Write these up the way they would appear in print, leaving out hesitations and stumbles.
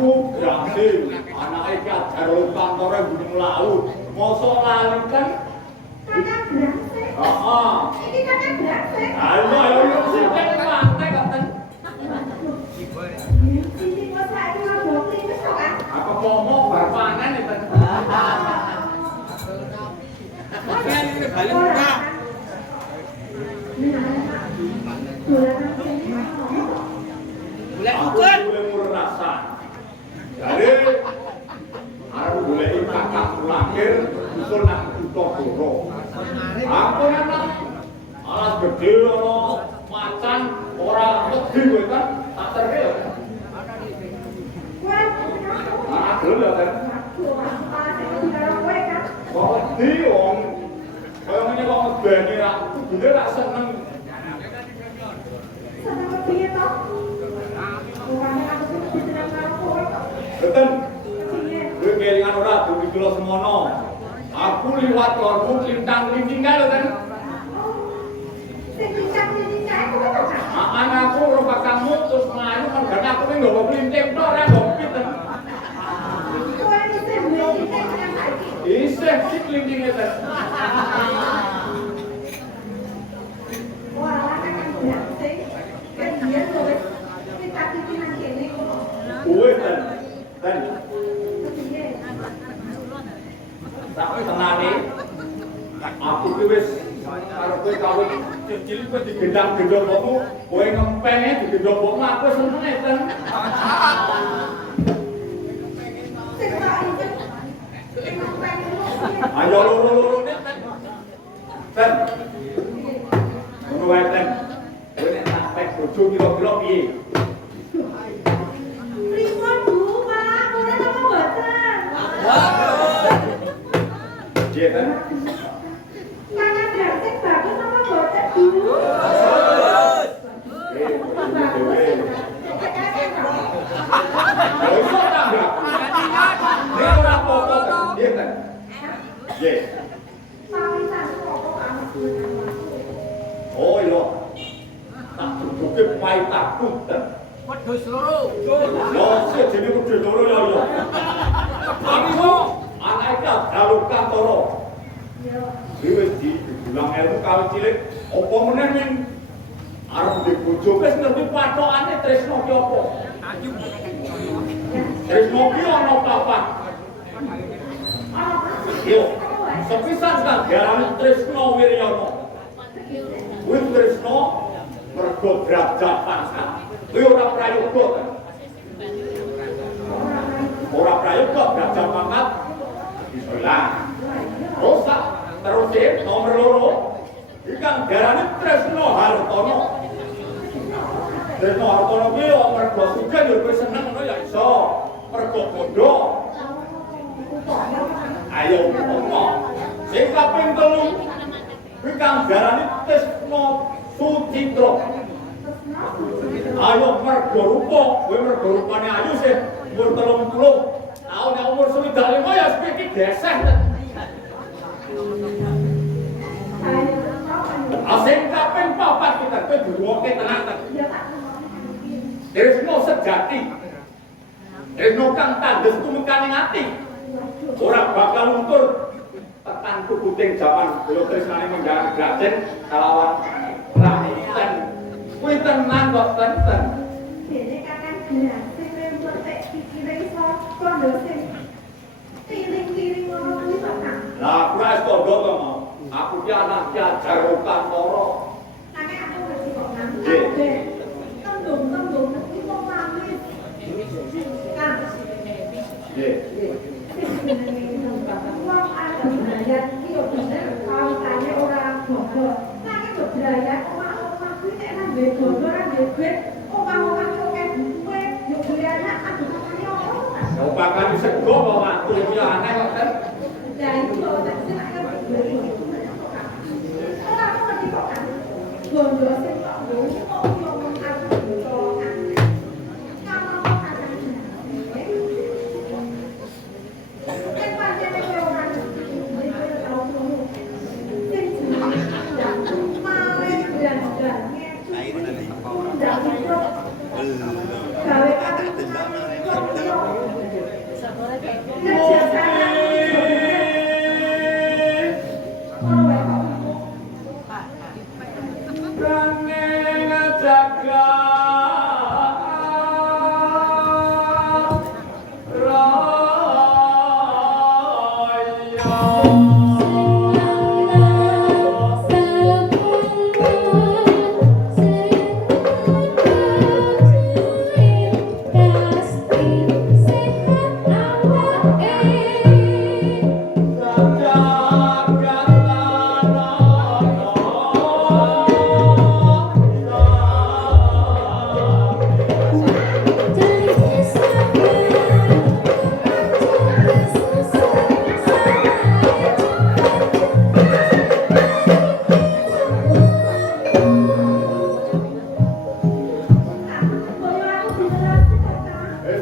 aku berhasil. Anake iki ajar kantore gunung laut. Mosok lali kan? Kakak berhasil. Heeh. Iki kakak berhasil. Ayo sing pantai katen. Sini kok saiki mau bokli wis kok kan? Apa ngomong bar pangan iki. Kan ini balik buka. Boleh ukur. Boleh merasa. Jadi aku boleh kakak lahir usul nang kutha Goro. Aku nang alas gede ono macan ora wedi kowe kan tak terke ya. Aku lho kan. Kok wedi wong kaya ngene kok medeni aku gede ra seneng. Seneng piye to? Ora aku seneng karo kowe kok. Betul. Kowe kelingan ora duwe kula semono. Aku liwat lormu lintang-linting kae lho kan. Sing dicang-dicang kae kowe to kan? Anakku rupa kamu terus melayu kan aku ini nggak mau kelinting tok ora ngompit. Kowe isih mlete nang saiki. Isih sik kelintinge ten. Wah, kakak berhasil. Kan dia tuh wis kita pikiran kene kok. Kowe ten. Piye? Tak tenane. Aku ki wis karo kowe kawin cilik kowe digendang-gendong kowe kowe ngempenge digendong kowe aku seneng ten. Sing tak injen. Sing pengen Ayo loro-loro ten. Ngono wae ten. Kowe nek tak pek bojo kira-kira piye? Pripun Bu, Pak? Ora apa mboten? Piye ten? Kakak berhasil bagus apa mboten Bu? Oh iya, tak duduke pahit takut. Wedhus loro. Yo, sik jenenge wedhus loro ya iya. Aku anake dalu kantoro. Wis dibilang ilmu kawit cilik, apa meneh ning arep ndek bojo wis ngerti pathokane tresno ki apa. Ayu. Tresno ki ana papat. Yo, sepisan kan diarani tresno Wiryono. Kuwi tresno mergo derajat pangkat. Kuwi ora prayoga kan. Ora prayoga derajat pangkat iso ilang. Terus nomor loro iki kan diarani tresno hartono. Tresno hartono kuwi yo mergo sugih yo kowe seneng ngono ya iso. Mergo bondo. Ayo ngomong. Sing kaping 3 kuwi kang diarani tresno Sucitra. Ayo mergo rupa, kowe mergo rupane ayu sih umur 30. Tahun nek umur 25 ya iki geseh. Asing kaping 4 kita kowe diwoke tenan. Tresno sejati. Tresno kang tandes tumekaning ati. Ora bakal luntur tekan kukuting jaman kula tresnane menjangan grajen kalawan rahitan. Kuwi tenan kok tenten. Dene kakak berhasil mempertek pikire iso kondo sing tiring-tiring ngono kuwi to kan? Lah kuwi wis tandha to mau. Aku ki anak ki ajar kantoro. Kakak aku wis kok nang. Nggih. Tembung-tembung iki kok manis. Kan. Nggih. Wong ada berayat iki yo bener kawitane ora bobo. Nanging yo berayat omah-omah kuwi nek nang duwe bobo ora duwe duit, omah-omah yo akeh duwe, yo duwe anak aduh makane opo? Yo bakal sego kok waktu iki aneh kok kan. Lah iku yo tak seneng duwe. Ora aku ngerti kok kan. Bondo sing kok ngomong kok ngomong aku colongan. Kamu kok ada Nek pancen kowe ora ngerti, kowe tau krungu. Sing jenenge male blas-blas ngeki. Ndak iso. Gawe kakek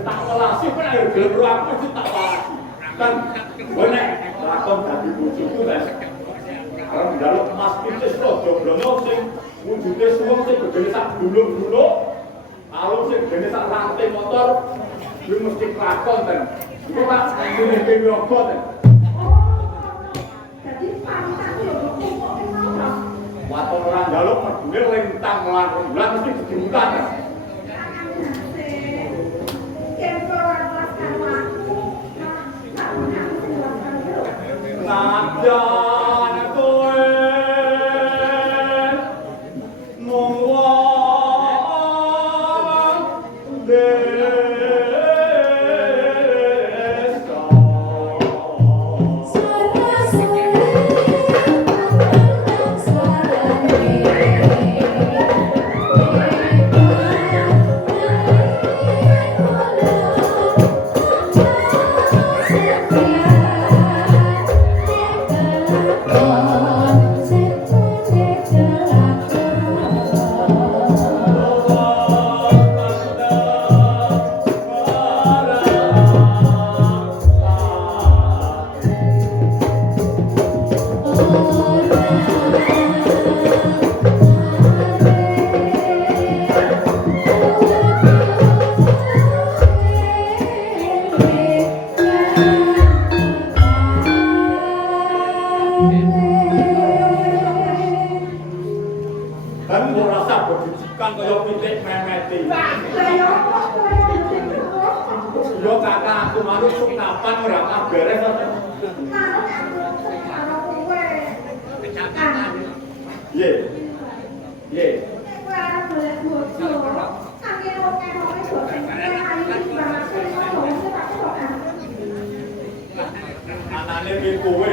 Tak welasi pun ada gelem aku sih tak welasi. Kan boleh lakon dadi bojoku kan. Arep njaluk emas picis lo joglono sing wujute suwung sing gedene sak dulung-dulung. Alung sing gedene sak rantai motor kuwi mesti lakon ten. Iku Pak ngene iki yoga ten. Jadi pamitan yo kok ngono. Waton ora njaluk medune lintang lan rembulan mesti dibuka ten. Najan kowe mung wong desa kan ora rasa bedikan kaya pitik memeti. Yo kakak aku manut suk kapan ora kaberes to. Ye. Ye. Anane ki kowe.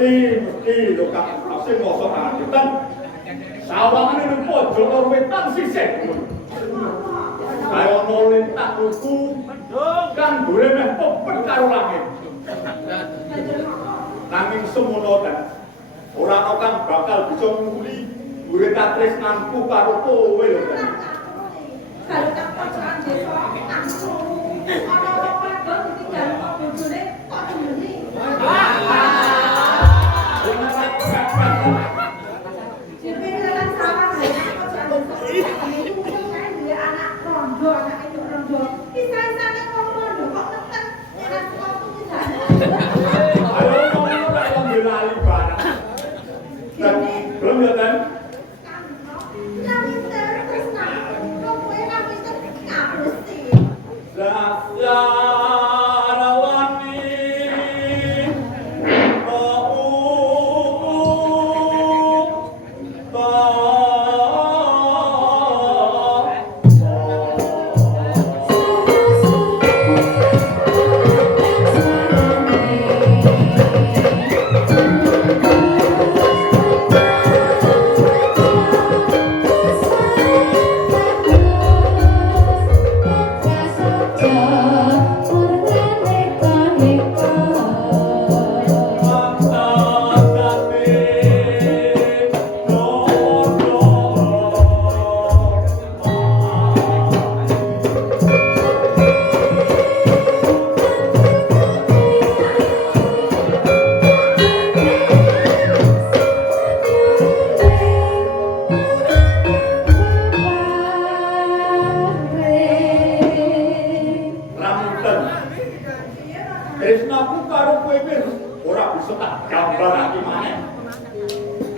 Yang mesti lho Kak, sing mosok adetan. Sawangane nang pojok lor wetan sisih. Kaya ono lintak luku, kan boleh meh popet karo langit. Nanging semono ten. Ora ana kang bakal bisa nguli urip katresnanku karo kowe lho ten. Kalau tak pojokan desa langsung ana wong padha ditinggal kok bojone kok temeni. Belum ya kan? aku karo kowe wis ora bisa tak gambarake maneh.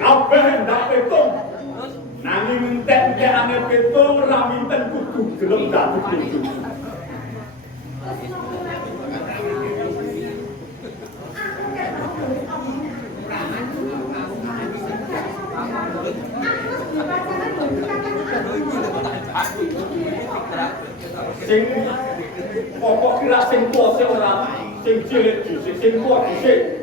Kabeh ndak petung. Nanging entek-entekane petung ra minten kudu gelem dadi petung. Sing pokok kira sing tuwa sing ora sing cilik dhisik sing tuwa dhisik.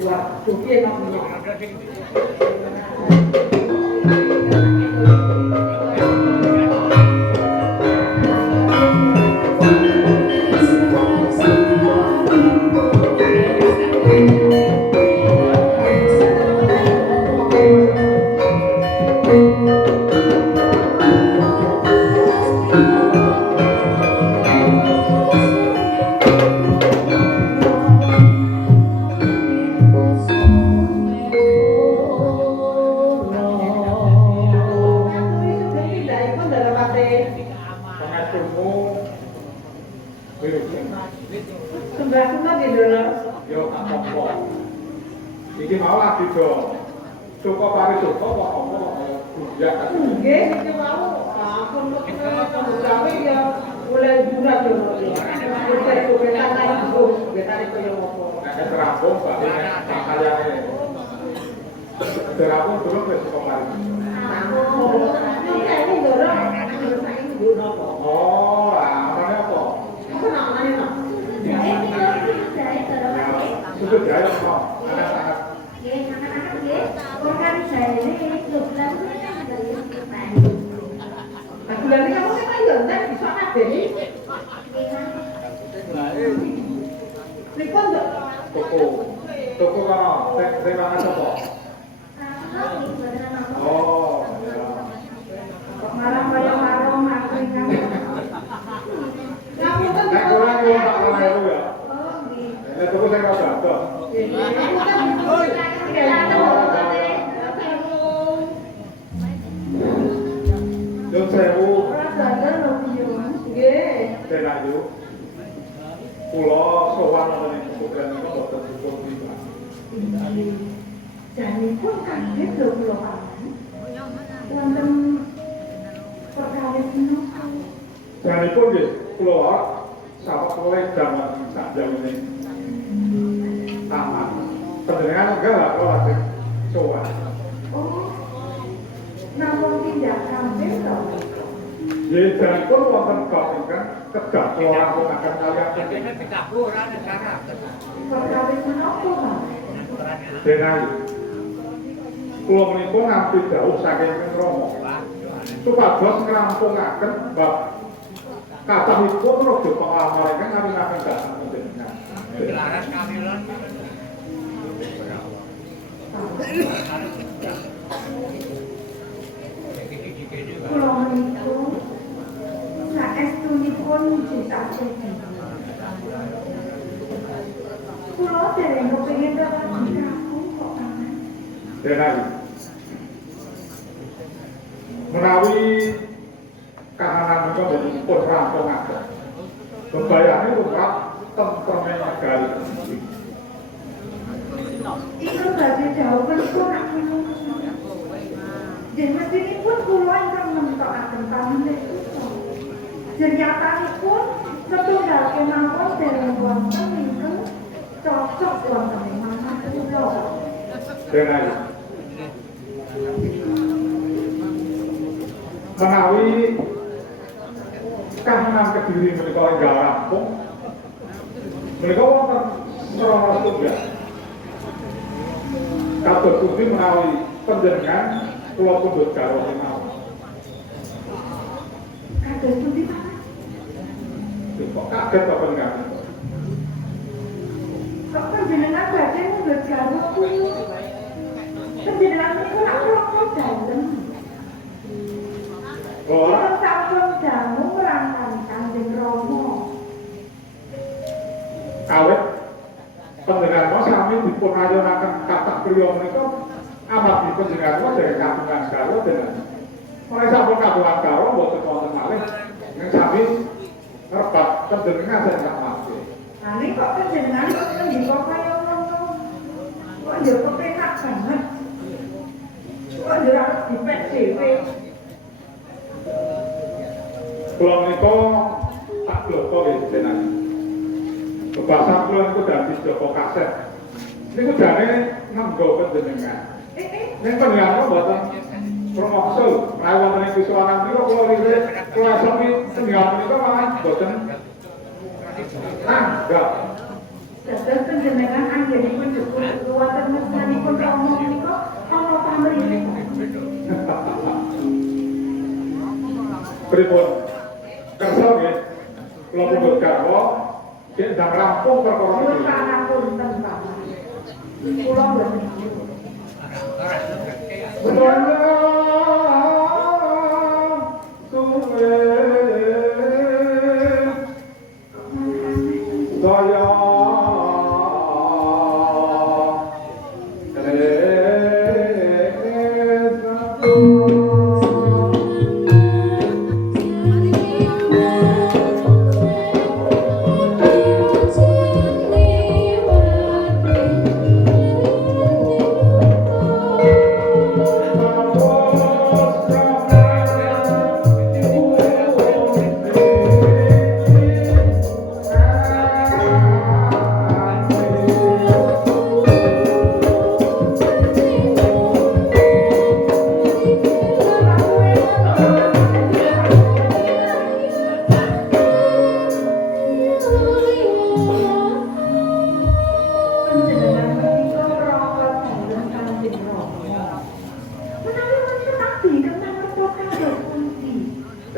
Wah, Cukup pari cukup apa ya kan. Nggih, iki mau ampun gawe ya oleh bulan yo. Wis kebetan ae terus, betane koyo ngopo. Nek terapung Pak, kayane. Terapung terus wis cukup pari. Ini dorong, saiki yo nopo. Oh, amane apa? Apa namanya no? Sudah jaya kok. Anak-anak. Bulan ini kamu kan yo ndak bisa ngadeni. Pripun to? Toko kono, sing mangan apa? Oh, Marah kaya marung aku kan. Kamu kan nek ora yo tak ora yo ya. Oh, nggih. Nek toko sing ora ada. Yo sewu tenan yo. Kula sowan wonten ing program niku boten dipun tiba. Janipun kaget lho kula paman. Wonten perkawis menapa? Janipun nggih kula sawet oleh jaman sak jamene. Taman. Panjenengan enggak lah kula lagi sowan. Oh, namun tidak kampir toh? Ya janipun wonten kok ingkang kedah kula lakukaken kaliyan Ini tidak kurang negara. Perkawis menapa, Pak? Denai. Kula menika nampi dawuh saking Rama. Supados ngrampungaken bab kathahipun raja pengalaman ingkang ngaminaken dhateng panjenengan. Gelaran kamilan. Kula menika saestunipun citaken. Kula dereng kepengin rawuh kakung kok paman. Denai. Menawi kahanan menika boten pun rampungaken. Bebayane rumah tentreme negari. Iku badhe jawaban kula menika. Yen mestinipun kula ingkang nemtokaken pamanipun. Jenyatanipun setunggal kemawon dereng wonten ingkang cocok wonten ing manah kula. Denai. Menawi kahanan Kediri menika enggal rampung, menika wonten srana setunggal. Kados pundi menawi panjenengan kula pundhut garwa mawon. Kados pundi Pak? Kok kaget apa enggak? Kok panjenengan badhe mundhut garwa kula? Panjenengan niku nak kula dalem. Ora Kita sampun dangu ngrangkani Kanjeng Rama. kawit panjenengan sami dipun ayonaken kathah priya menika amargi panjenengan dari kagungan garwa dengan mulai sampun kagungan garwa boten wonten malih ing sami ngerebat panjenengan saged mati. Nah, ini kok panjenengan kok ngendika kaya ngono? Kok yo kepenak banget. Kok yo ora dipek dhewe. Kula menika tak bloko nggih jenengan. Bebasa kula niku dadi Joko Kaset. Niku jane nganggo panjenengan. Nek panjenengan mboten promokso, menawi wonten ing wisuwanan niku kula lirik kula sami panjenengan menika malah mboten tanggap. Dados panjenengan anggenipun cukup wonten mesranipun Rama menika ana pamrih. Pripun? Kersa nggih. Kula pundhut garwa yen ndang rampung perkara Kula iki. pangapunten Pak. Kula mboten. Thank you.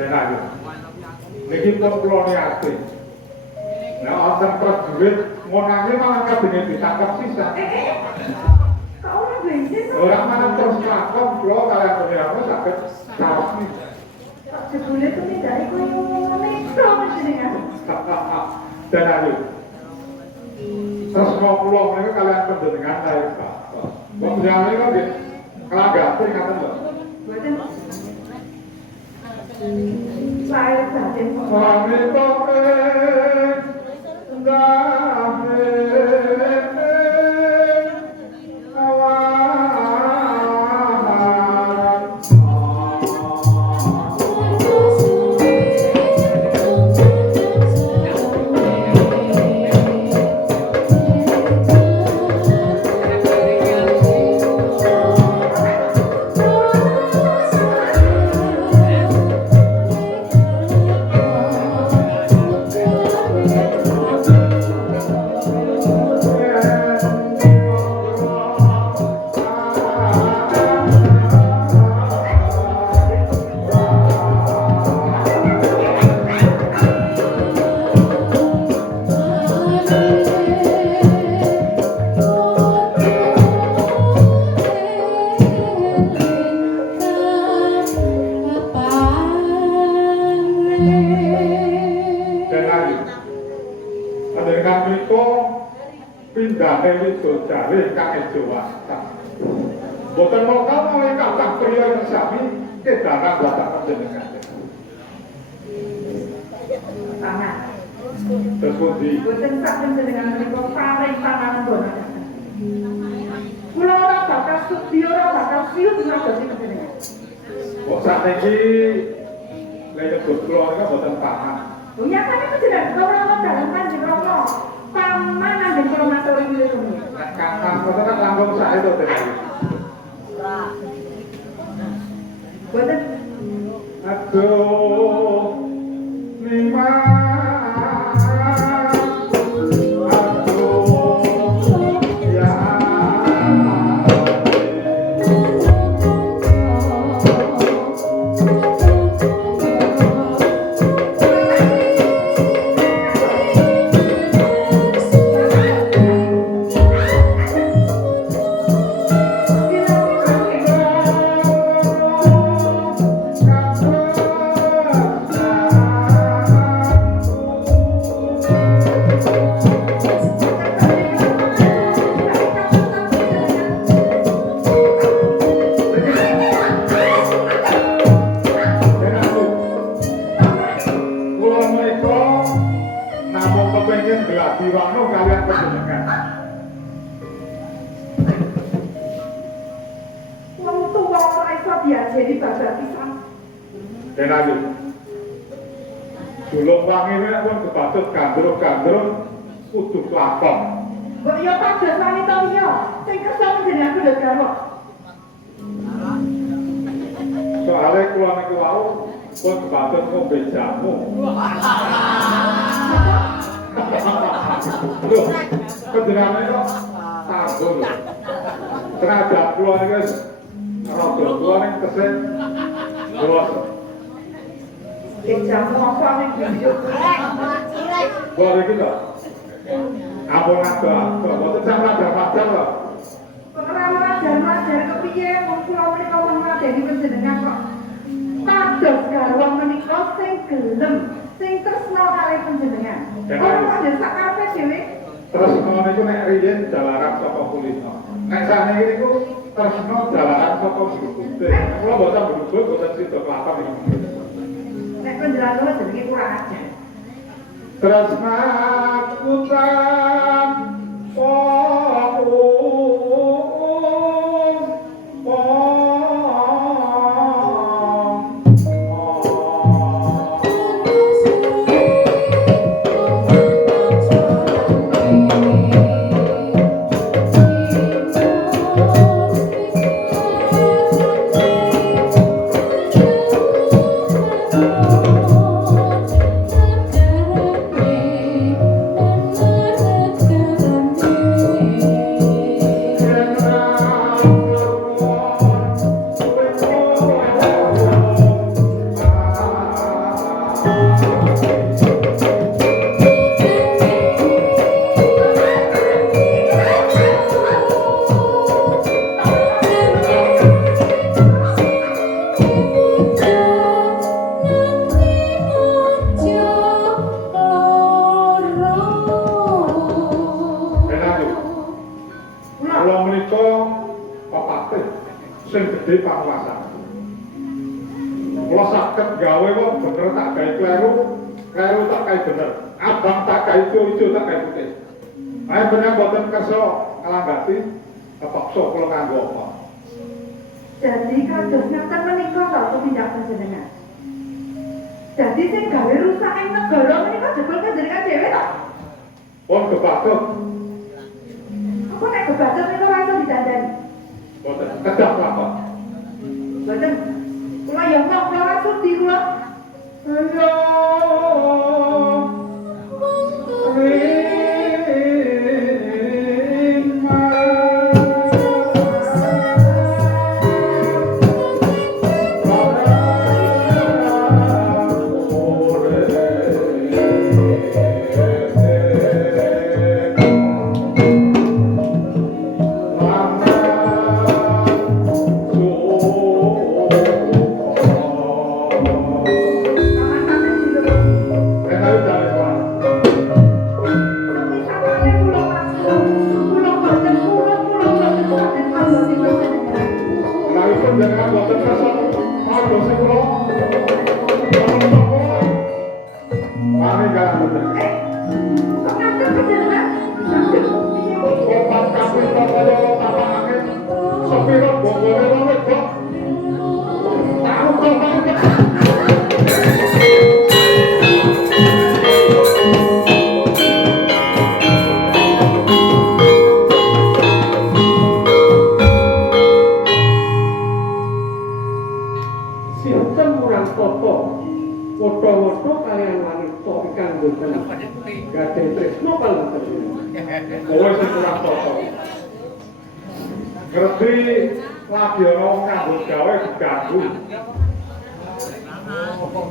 Tenan iki. Niki pun kula niati. Nah, wonten prajurit monange malah kadene ditangkap sisa. Kok ora bensin? Ora malah terus lakon kula kaliyan peniramu saged sawetni. Jebule tuh dari koyo ngene kok jenengan. Tenan iki. Terus mau kula menika kaliyan panjenengan lae Pak. Wong jane kok nggih kelanggapan ngaten lho. Boten. Saya batin kok. Swami toke nggawe pindahe widodari kang Ejowasta. Boten lokal mulai kathah priya ing sami kedanan dhateng panjenengan. Tangan. Terus pundi? Boten sak panjenengan menika paring panganan boten. Kula ora bakal studio ora bakal siup ngadosi panjenengan. Kok sakniki lek nyebut kula nika boten paham. Oh ya kan panjenengan ora ana dalan panjenengan. Paman dan kalau materi itu semua. Kakak, kota kan langgung saya itu tadi. Buatan. Aduh, lima. Diwakno kalian panjenengan. Wong tuwa ora iso diajeni babar pisan. Tenan iki. Dulung wangi nek pun kebatut gandrung-gandrung kudu lakon. Kok ya padha wanita liya sing kersa panjenengan kudu garwa. Soale kula niku wau pun kebatut ngombe jamu. Loh, panjenengan kok tanggung. Tenaga kula niki wis rada kula ning kesek. Kula Jamu apa ning video? kula iki lho. Ampun agak, boten sampeyan padha lho. Ora ngajar kepiye wong kula menika wong ngladeni panjenengan kok. Pados garwa menika sing gelem, sing tresna kali panjenengan. Ora padha sak karepe dhewe. Tresna niku nek riyen jalaran saka kulino. Nek sakniki niku tresna jalaran saka bubute. Kula boten bubut, boten sida kelapa iki. Nek panjenengan kula jenenge kurang ajar. Tresna kutan sing gedhe panguwasan. Kula saged gawe wong bener tak gawe kleru, kleru tak gawe bener. Abang tak gawe ijo tak gawe putih. Ayo bener boten kersa ngalanggati kepaksa kula kanggo apa. Jadi kados ngaten menika to tindak panjenengan. Jadi sing gawe rusak ing negara menika jebul panjenengan dhewe to. Pun kebatut. Apa nek kebatut niku ora iso didandani? Boten kedah lakon. Boten. Kula ya kok ora sudi kula. Ayo.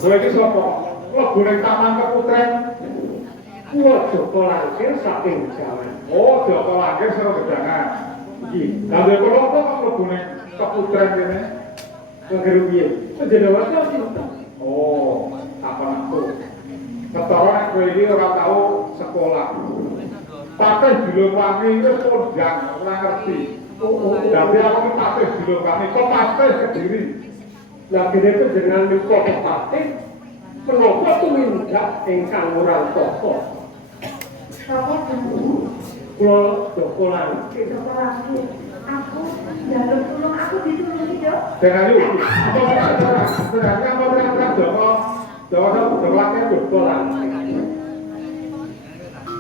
Kowe iki sapa? Lebu ning taman keputren. Kuwi Joko Langkir saking Jawa. Oh, Joko Langkir saka Gedangan. Iki. Lah kok kok lebu ning keputren kene? Kenggeru piye? Panjenengan kok sinten? Oh, apa aku? Ketara nek kowe iki ora tau sekolah. Patih Dilungwangi wis kondang ora ngerti. Dadi aku patih Dilungwangi kok patih Kediri. Lah kene panjenengan menika patih menapa tumindak ingkang ora tata. Sapa Kula Joko Langkir. Joko Langkir. Aku njaluk tulung aku ditulungi yo. Dengan yuk. Apa Joko Langkir Joko Langkir.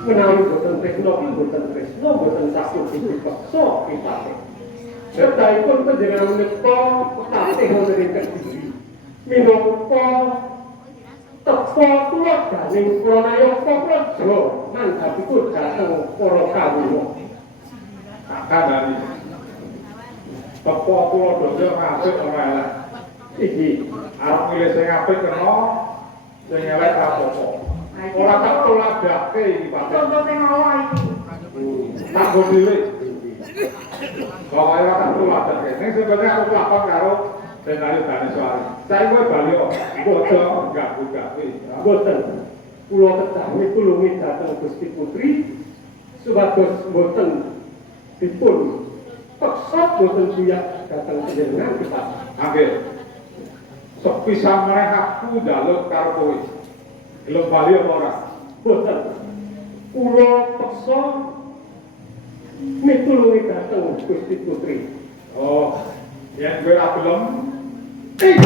Menawi boten tresno boten tresno boten sakit dipaksa kita. Sedaya panjenengan menika patih wonten ing Kediri. Minangka teka tuladhaning Pranayaka Praja mandhapipun dhateng para kawula. Kakandani. Teka tuladha apik ora elek. Iki arep milih sing apik kena sing elek apa-apa. Ora tak tuladhake iki Pak. Contoh sing ala iki. Tak go dhewe. Kaya tak tuladhake. Ning sebenarnya aku lakon karo Senario Daneswari. Saya kowe bali kok bodo enggak-enggak. Boten. Kula kedawi tulungi dhateng Gusti Putri supados boten dipun peksa boten buyak dhateng panjenengan kita. Nggih. Sepisah meneh aku njaluk karo kowe. Gelem bali apa ora? Boten. Kula peksa mitulungi dhateng Gusti Putri. Oh, yen kowe ora gelem Thank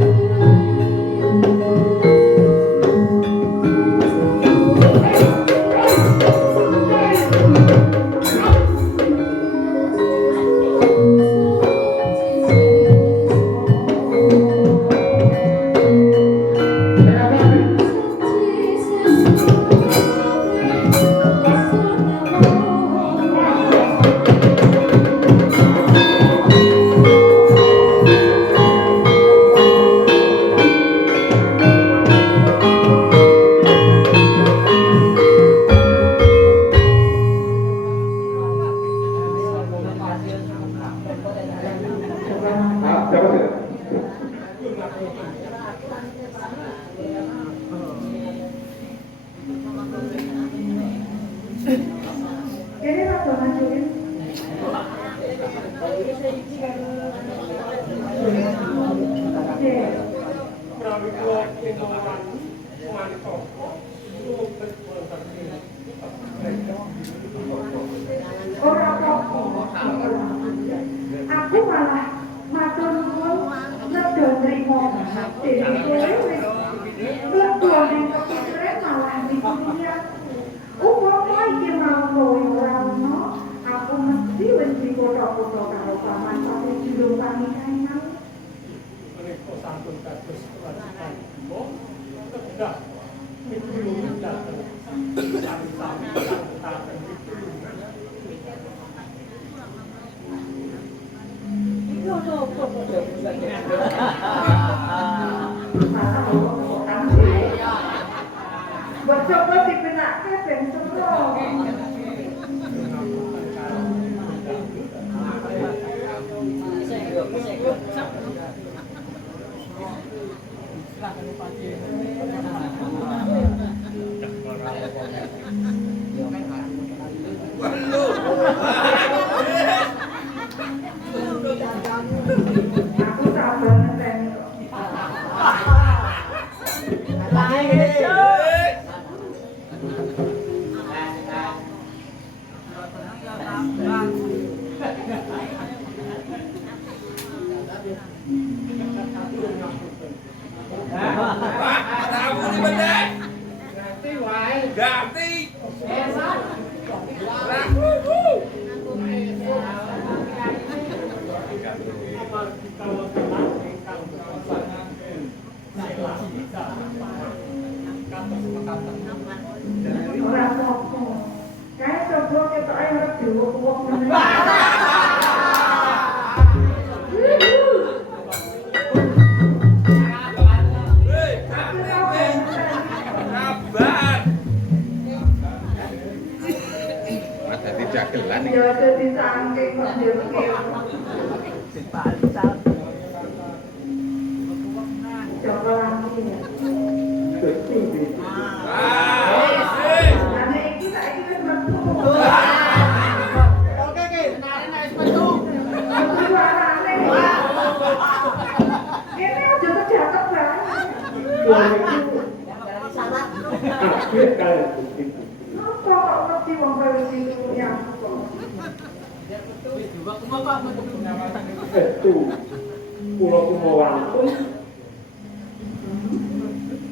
you. Siapa sih? Ini rada ngajuin. Ora apa-apa. Aku malah matur nuwun rada nrimo. Dewe kowe wis mlebu ning kepikire malah mikir. Upama iki mau kowe ora ono, aku mesti wis dikoto-koto karo paman sampe jurung pernikahan mau. Menika sampun kados kewajiban kula tegak mitulungan dhateng sami-sami dhateng mitulungan. Coba dibenake ben sero. Aku sabar ngenteni kok. Tamu di benek. Ganti wae. Ganti. Ora apa-apa. Kae coba ketoke arep diwuk-wuk meneh. Kabar. Masa tidak gelan Ya dadi saking kok dhewe. Coba lagi ya. Ane iki saiki wis metu. Oke ki, nare wis metu. Suarane. Kene aja kejaket bae. Akhir kali itu. Apa kok ngerti wong kowe wis iku ya? Itu pulau Kumawangkung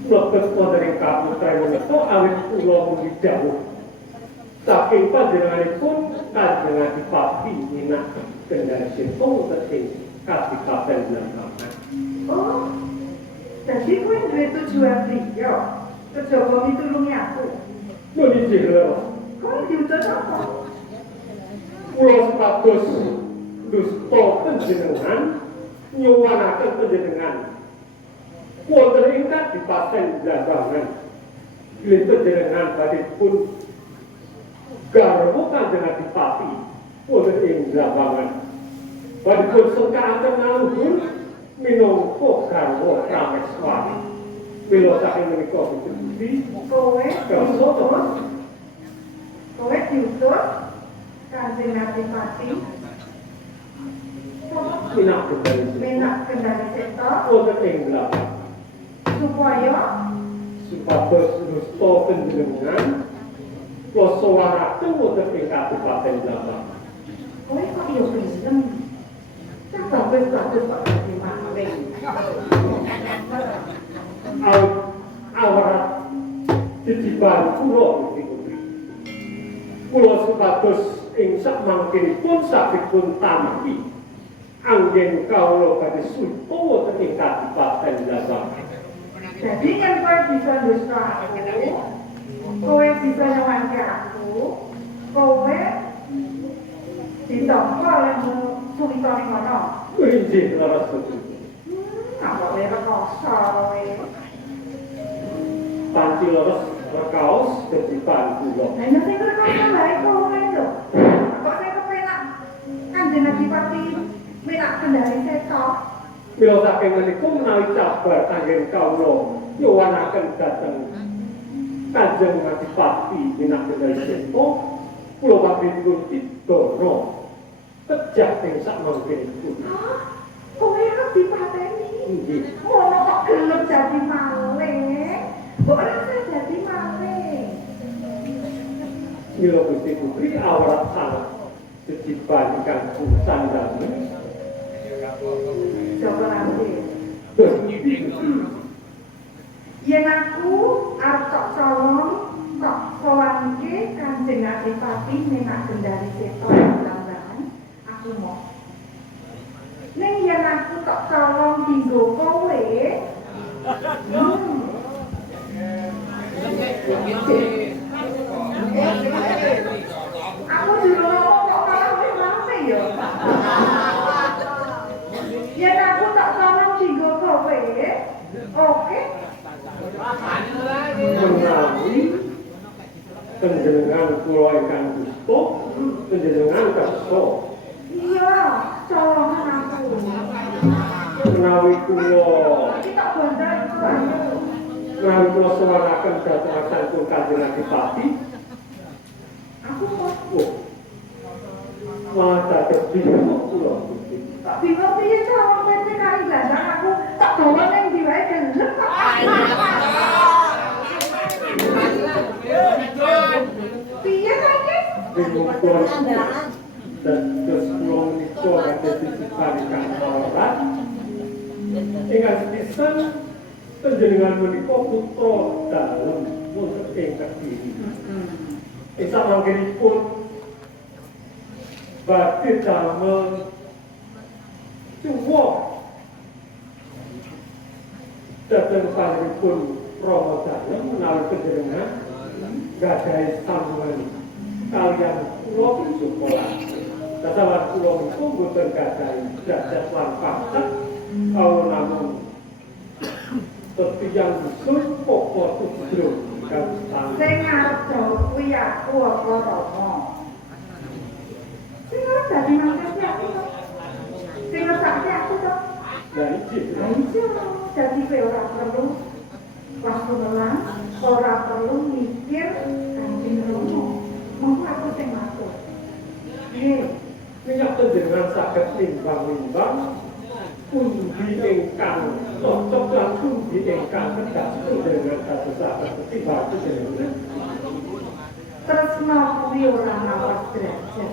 Lebet wonten kaputra menika awit kula mugi dawuh saking panjenenganipun Kanjeng Adipati minak kendari sipung teting Kadipaten Nangkapan. Oh. Jadi kowe duwe tujuan liya. Kejaba mitulungi aku. Nun inggih lho, Kowe diutus apa? kula sepados dusta panjenengan nyuwunaken panjenengan wonten ing Kadipaten Jambangan. Bilih panjenengan badhe pun garwa Kanjeng Adipati wonten ing Jambangan. Badhe pun sengkaaken ngaluhur minangka garwa Prameswari. Mila saking menika Gusti Kowe kersa Kowe diutus Kanjeng Adipati minak kendari menak kendali sektor wonten ing Jambangan. supaya Supados dusta panjenengan kula sowaraken wonten ing Kadipaten Jambangan. kowe kok yo gelem. Cak bagus kok dadi maling. Awrat titipan kula Gusti Putri. Kula supados ing samangkinipun sabipun tampi anggen kawula badhe supa wonten ing Kadipaten Jambangan. Jadi kan kowe bisa dusta aku, kowe bisa nyawanke aku, kowe ditampa oleh Sultan ning kono. Injih laras Gusti. Apa kowe rekoso kowe? Panci laras rekaos titipan kula. Lah nek sing rekoso wae kowe lho. Kok sing kepenak Kanjeng Adipati menak kendali sektor. Mila saking menika menawi cabar anggen kawula nyuwunaken dhateng Kanjeng Adipati Minangkabau Seta kula badhe dipun pidana pejah ing sakmangkenipun. Kowe harus dipateni. Nggih. Ngono kok gelem dadi maling. Kok rasa dadi maling. Mila Gusti Putri awrat salah sejiban ingkang sandami. Coba nanti. Terus Yen aku arep tok colong kok sowanke Kanjeng Adipati Minangkabau Seta Lambangan, aku mau. Ning yen aku tok colong dinggo kowe. Aku dulu kok malah rame ya. Yen aku tok colong dinggo kowe. Oke. menawi panjenengan kula ingkang dusta panjenengan kersa Iya, colongan aku. menawi kula Iki tak bandar itu ayo. menawi kula sawaraken dhateng sampun Kanjeng Adipati Aku mau. oh malah dados bingung kula Tak bingung piye colong PT kali dandang aku tak bawa ning ndi wae gelem kok. Piye saiki? bingung kula dan terus kula menika badhe titipan ingkang awrat ingkang sepisan panjenengan menika putra dalem wonten ing Kediri. Ing samangkenipun badhe damel tuwa dhateng panjenenganipun Rama Dalem menawi panjenengan gadhahi sambungan kaliyan kula sekolah. Dasawan kula menika boten gadhahi derajat lan pangkat kawula namung tiyang usul pokok tudro Sing arep jauh kuwi aku apa Rama. Sing arep dadi mangkene aku to. Sing ngersakne aku to. dan iki Ayo, jadi kowe ora perlu waktu melang, ora perlu mikir Kanjeng Rama. Monggo aku sing matur. minyak panjenengan saged nimbang-nimbang pundi ingkang cocok lan pundi ingkang kedah panjenengan dadosaken ketimbang panjenengan. Tresna kuwi ora mawas derajat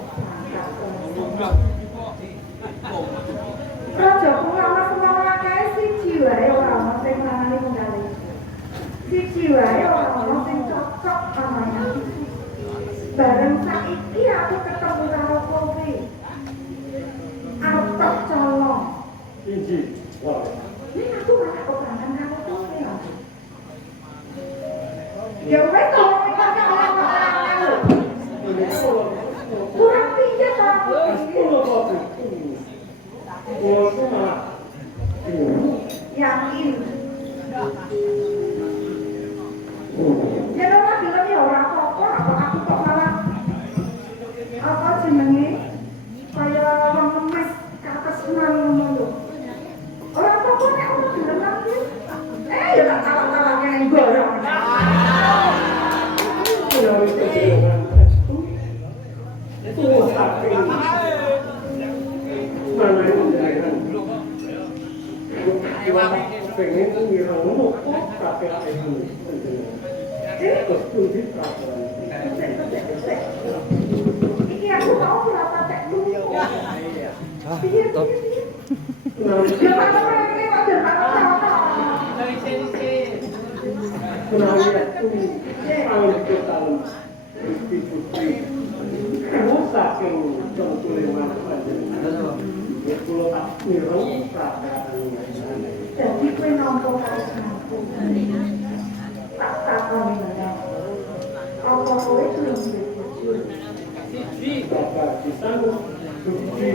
pangkat. Raja Purama semono kae siji wae ora ono sing nangani penggali. Siji wae ora ono sing cocok amane. Bareng saiki aku ketemu karo kowe. Arep tok colong. Inji, wah, Ini aku malah keberangan karo kowe. Ya wes tolong kita orang-orang lho. ini kula Kurang piye to? kula kok kula itu malah Yakin. Ya ora gelem ya ora apa-apa, aku kok malah apa jenenge? Kaya wong lemes katresnan ngono lho. Ora apa-apa nek ora gelem lagi. Ya tak tawa-tawake ning gorong. kula itu panjenengan itu saking mana panjenengan pengen ngirang tapi itu terus pundi peraturan Iki aku mau berapa cek dulu. Piye? menawi Ya apa ini kok dermawan menawi aku tahun ke tahun Gusti Putri kula saking cengkuleman panjenengan ya kula tak mireng peraturan Jadi kowe nampa aku. Tak takoni meneh. Apa kowe belum bojo? Bapak bisa bukti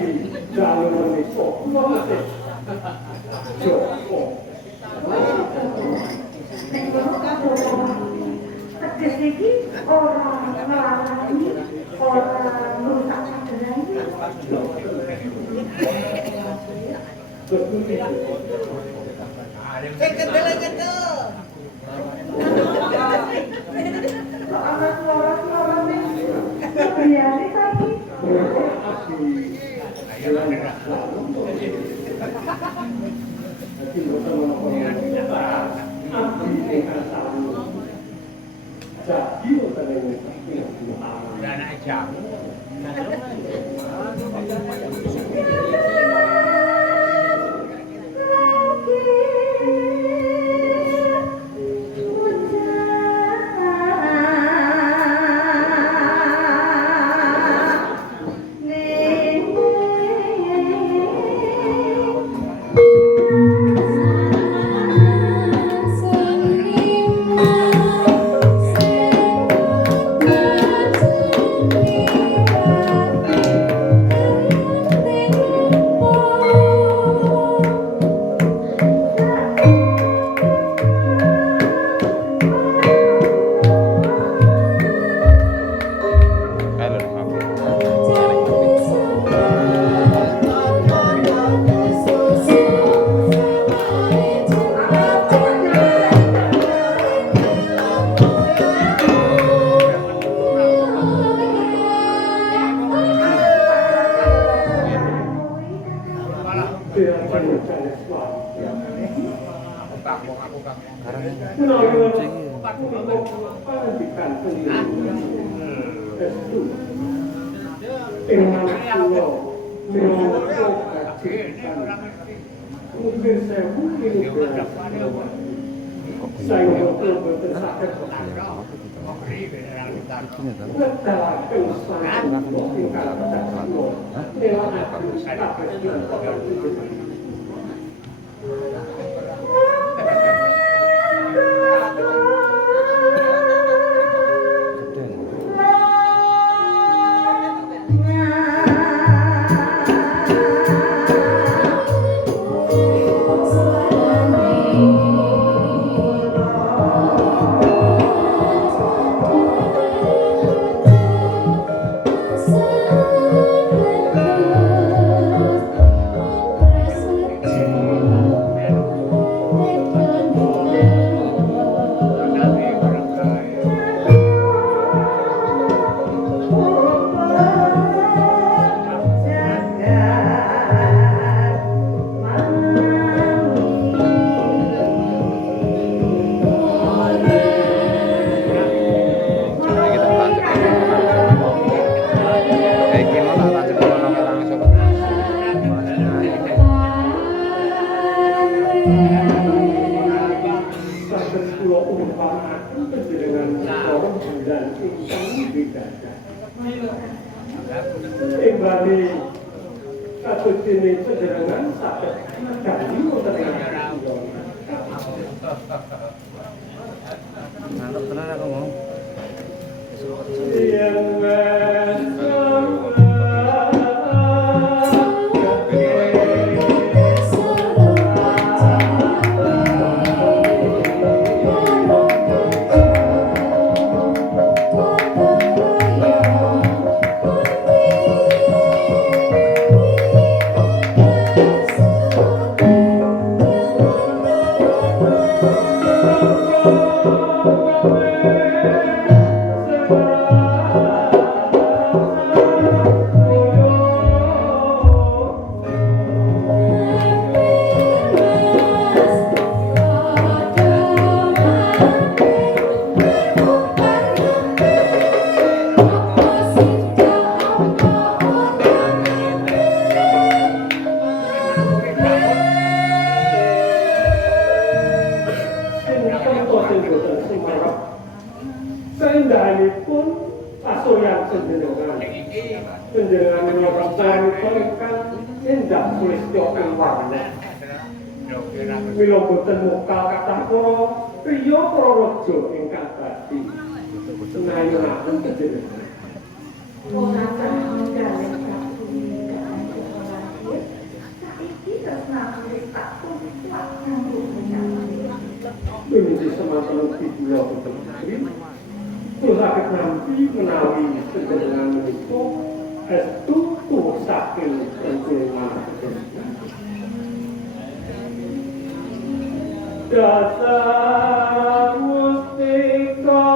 jalur menika masih Joko. Nek kono kabeh teges iki ora nglarani, ora ngrusak sadene. betul itu. Berani tadi. Dasar mustikaku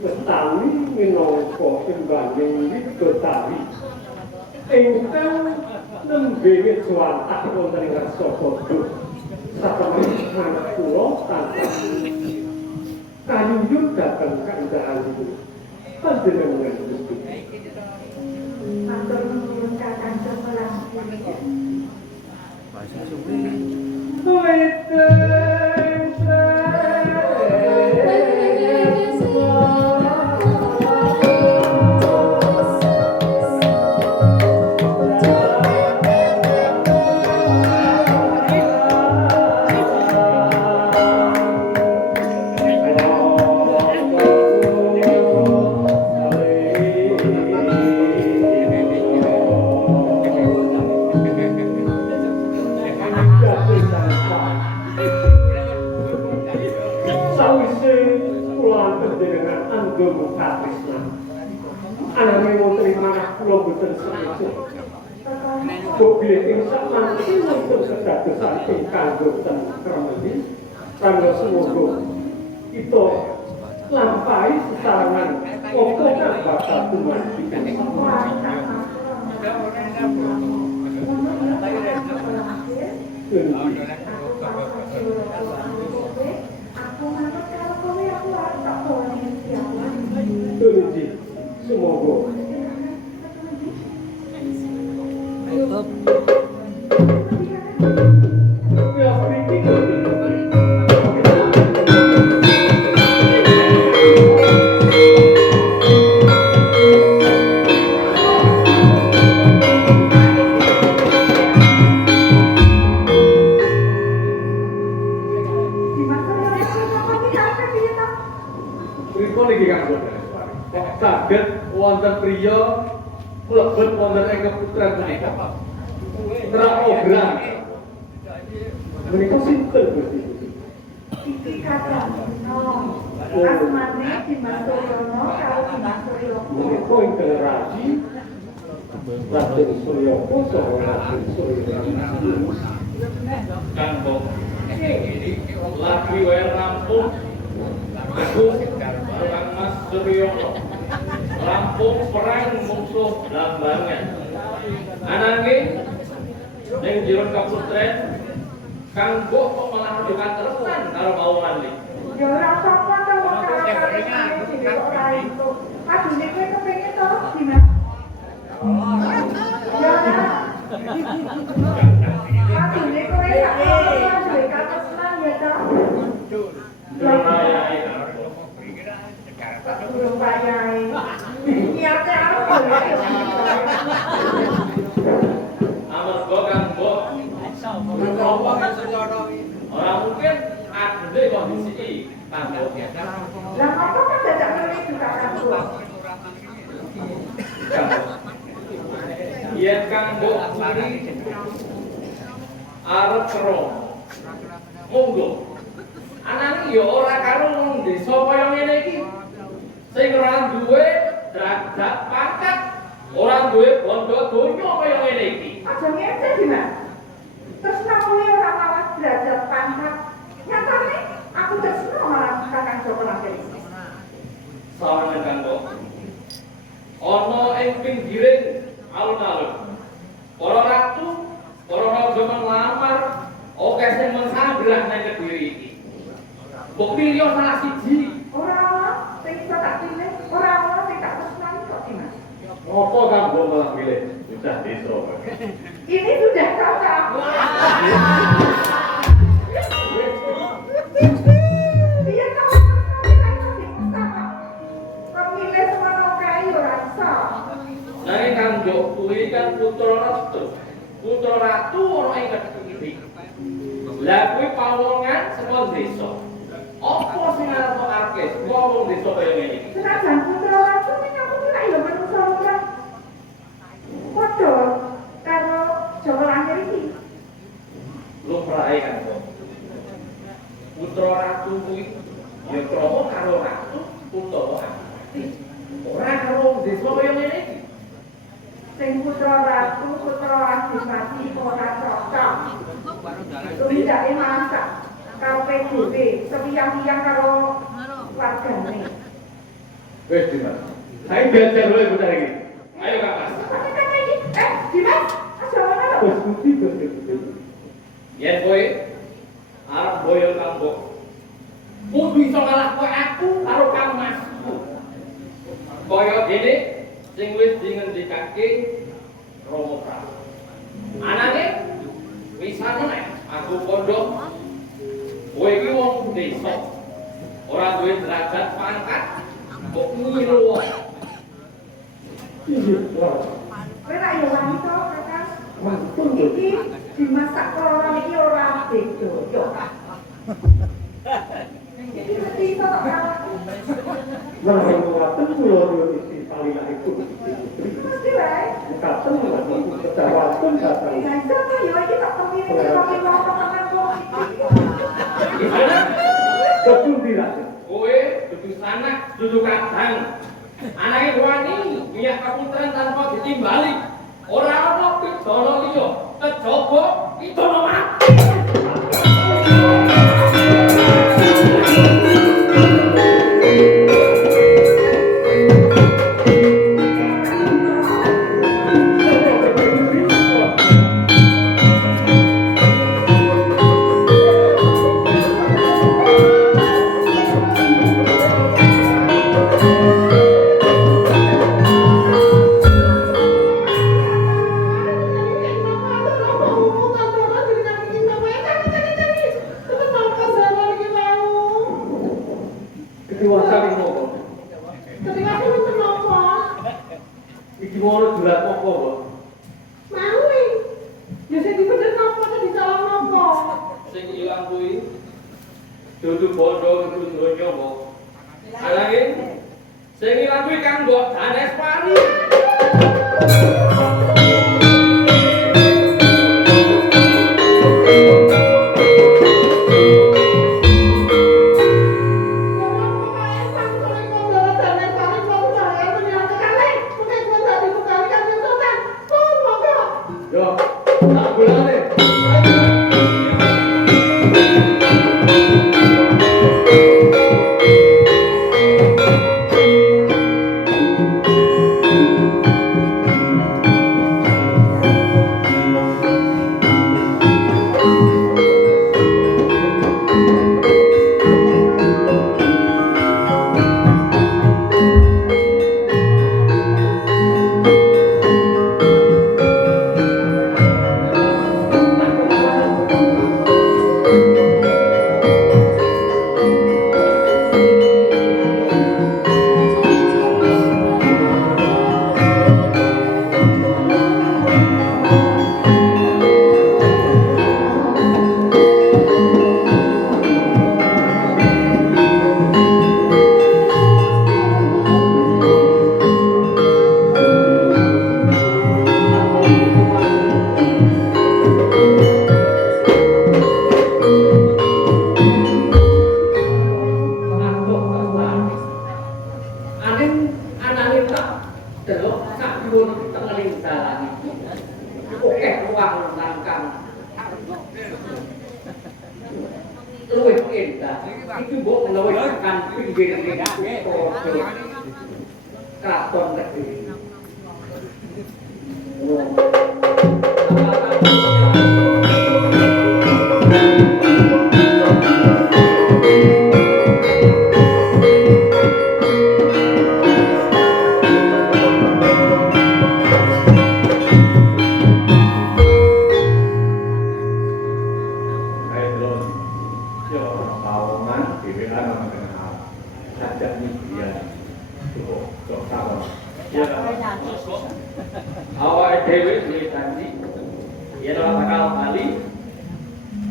Betawi minangka sembanging Betawi ingkang nembe jwantah wonten ing rasa padha satemene kula tansah kanyunyun dhateng kaendhahanipun panjenengan Gusti. Matur nuwun Kakang Cemelas. Ananging wonten manah kula boten sesuci. Bobi ingkang mangke wonten sedadosan ingkang boten kremeni kanggo semoga kita lampahi sesarengan apa kang bakal dumadi. Tujuh, semoga. Saged wonten priya mlebet wonten ing keputren menika. Traogram. Menika sinten Gusti? Iki Kakang asmane Dimas Suryono karo Dimas Suryo. Menika ingkang raji Raden Suryoko saha Raden Suryo. Kanggo lagi wae rampung aku Kang Mas Suryono rampung perang musuh lambangan ananging ning jero kaputren kanggo kok malah juga terusan karo mawon iki Ya ora sapa to wong karo ora itu. Padune kowe kepengin to Dimas? Ya ora. Padune kowe sak ora duwe katresnan ya to. Belum bayai. Niate apa ya? amarga kanggo ora mungkin ade kondisi iki kanggo biasa Lah apa kan dadak ngene juga kanggo. yen kanggo arep karo monggo ananging ya ora karo wong desa kaya ngene iki sing ora duwe derajat pangkat ora duwe bondo donya kaya ngene iki Aja ngene Dimas. Terus kuwi ora malah derajat pangkat. Nyatane aku tresno malah Kakang Joko Langkir. sawane kanggo ana ing pinggiring alun-alun para ratu pilih salah siji. Ora sing iso tak pilih, ora ono sing tak tresnani kok Dimas. Apa kamu malah pilih bocah desa? Ini sudah cocok. Dia tahu pemilih semono kae ora iso. Nah, Kang Jok kuwi kan putra ratu. Putra ratu ora ing kedhi. Lah kuwi pawongan saka desa. Apa sing arep-arep wong desa kaya ngene iki? Senajan putra ratu ning aku kira ya manungsa ora. Padha karo Jawa Langir iki. Lumrahe kan kok. Putra ratu kuwi ya krama karo ratu utawa ati. Ora karo desa kaya ngene iki. Sing putra ratu, putra adipati ora cocok. Tidak masak karo PDB, sepiyang-piyang karo wargane. Wes Dimas. Saya belajar dulu bocah iki. Ayo Kakak. Dimas, aja ngono lho. Wes bukti. Yen kowe arep boyo kanggo kudu iso ngalah kowe aku karo Kang Masku. Kaya dene sing wis dingendikake Rama Prabu. Anane wisane nek aku pondok kowe iki wong desa. Ora duwe derajat pangkat kok ngilu. Iya, Kowe ra yo wani to, Kakang. mantul Iki dimasak karo iki ora beda yo. Iki mesti iso tok rawat. Nah, ngoten kula isi paling itu. Mesti wae. Katen langsung kedawaten datang. Ya iso to yo iki tak temini karo wong tenan kok. Gimana? Betul tidak? Kowe dudu sanak, dudu kadang. Anake wani minyak kaputren tanpa ditimbali. Ora ana pidana liya, kejaba pidana mati. Kedewasa ning nopo? Ketika aku itu nopo? Iki ngono jurat apa, Mbok? Mau nih. Ya sing dibener nopo to disalah nopo? Sing ilang kuwi dudu bondo dudu donya, Mbok. Alangin sing ilang kuwi Kang Mbok Danes Pari. Yo, tak bulane. luwih endah iki mbok menawikan pinggir-pinggir kraton negeri. dewe duwe janji yen ora bakal bali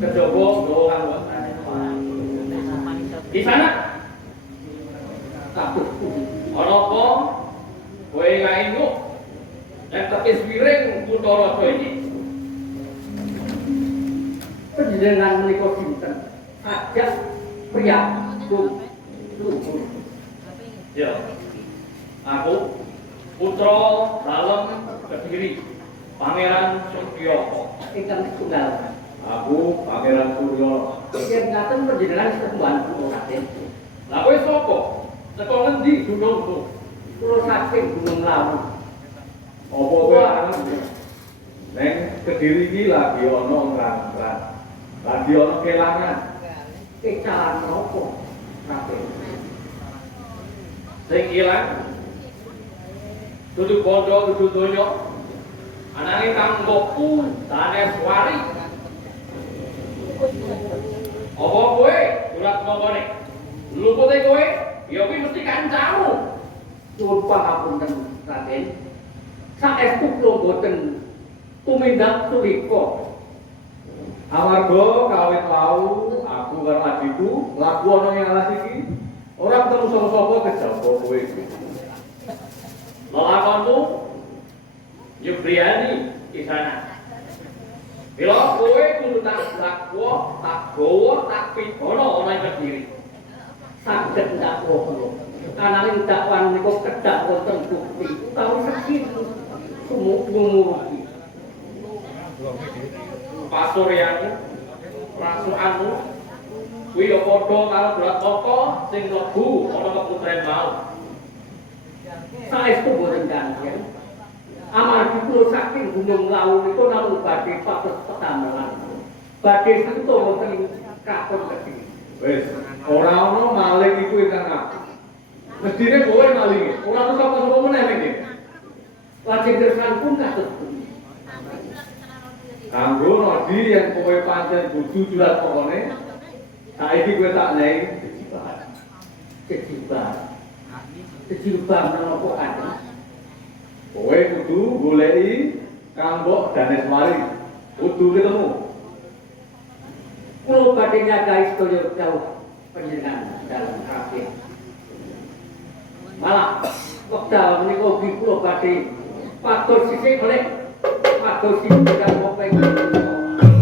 kejaba nggawa anggotane di sana satu ana apa kowe ngainmu nek tekis wiring Kuntaraja iki panjenengan menika sinten ajak priyak ya aku putra dalem Kediri Pangeran Suryoko ingkang tunggal aku Pangeran Suryo yen ngaten panjenengan setemban kula Raden lha kowe sapa saka ngendi gunungmu kula saking Gunung Lawu apa kowe neng Kediri iki lagi ana ngrang-ngrang lagi ana kelangan kecalan napa Raden sing ilang dudu bondo dudu donya anane kanggoku Daneswari apa kowe surat mongkone lupute kowe ya kuwi mesti kancamu nuwun pangapunten Raden saestu kula boten tumindak sulika amarga kawit wau aku karo adikku laku ana ing alas iki ora ketemu sapa-sapa kejaba kowe lelakonmu Jubriani di sana. Bila kowe kudu tak lakwa, tak gawa, tak pidana ana ing Kediri. Saged dakwa kula. Ananging dakwan niku kedhak wonten bukti utawi saksi sumurupi. Pasuryanmu, rasukanmu kuwi ya padha karo Brataka sing mlebu ana keputren mau. Saestu boten kangen. Amargi kula saking Gunung Lawu niku namung badhe pados petamelan. Badhe setu wonten Kraton Kediri. Wis, ora ana maling iku ingkang aku. Mestine kowe maling, ora ana sapa-sapa meneh iki. Lajeng dersan pun kados pundi. Kanggo nodi yen kowe pancen budu jurat pokone, saiki kowe tak nehi kecibah menapa kanjeng kowe kudu goleki Kambok Daneswari kudu ketemu kula badhe nyadahi sedaya dawuh panjenengan dalem kabeh malah wekdal menika ugi kula badhe pados sisih golek pados sing kanggo pengen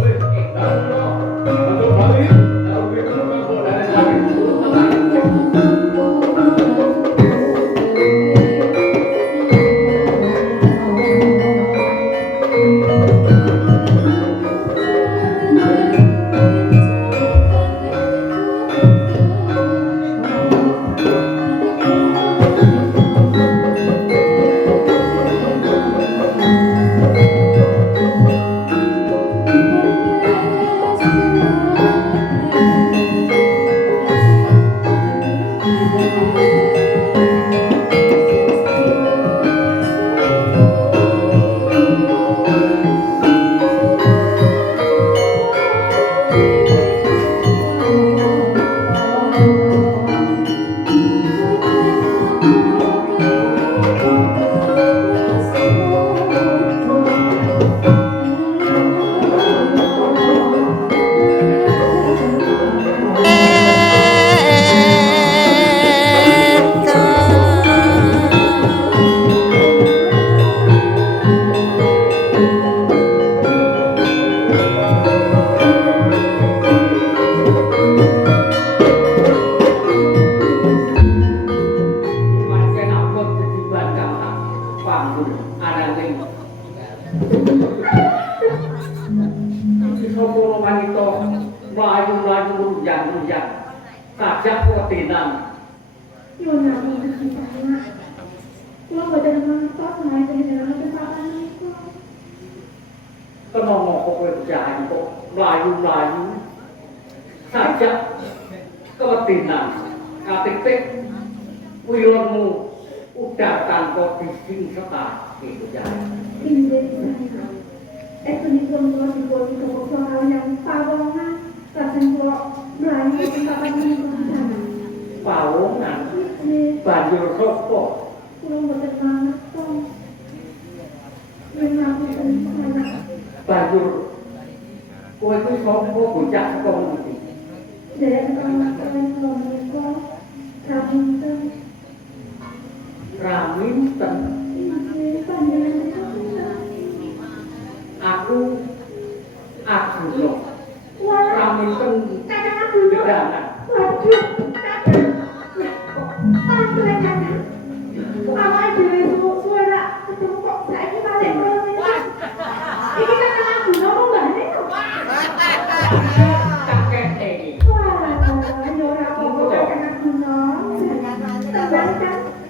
wis dalem untuk bali karo ketemu Kambok Daneswari Banjur kowe kuwi sapa bocah saka ngendi? Raminten. Aku Arjuna. Raminten gedangan.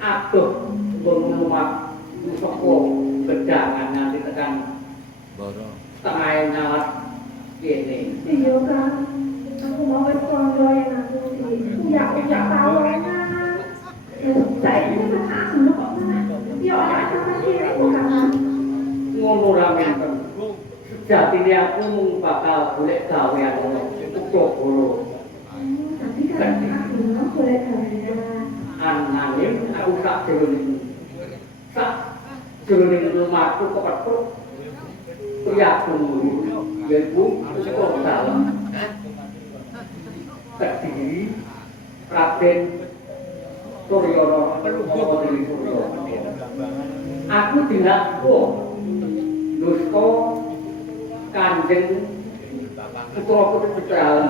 Aduh, ngomong-ngomong saka gedangan nanti tekan Boro. tengah nyalat kene. Iya kan, aku mau wis kondo yang aku sih. Uyak tahu kan. Saya ini kan aku kok mana. Ya ora sama kiri kan. Ngono ra menten. Sejatine aku mung bakal golek gawean ngono untuk Boro. Tapi kan aku mau boleh gawean. Ananging aku sak jroning rumahku kok ketuk. Ya aku yaiku kok dalem. Terdiri Raden Suryono Dewi Suryo. Aku dinakku dusta Kanjeng putra putri dalem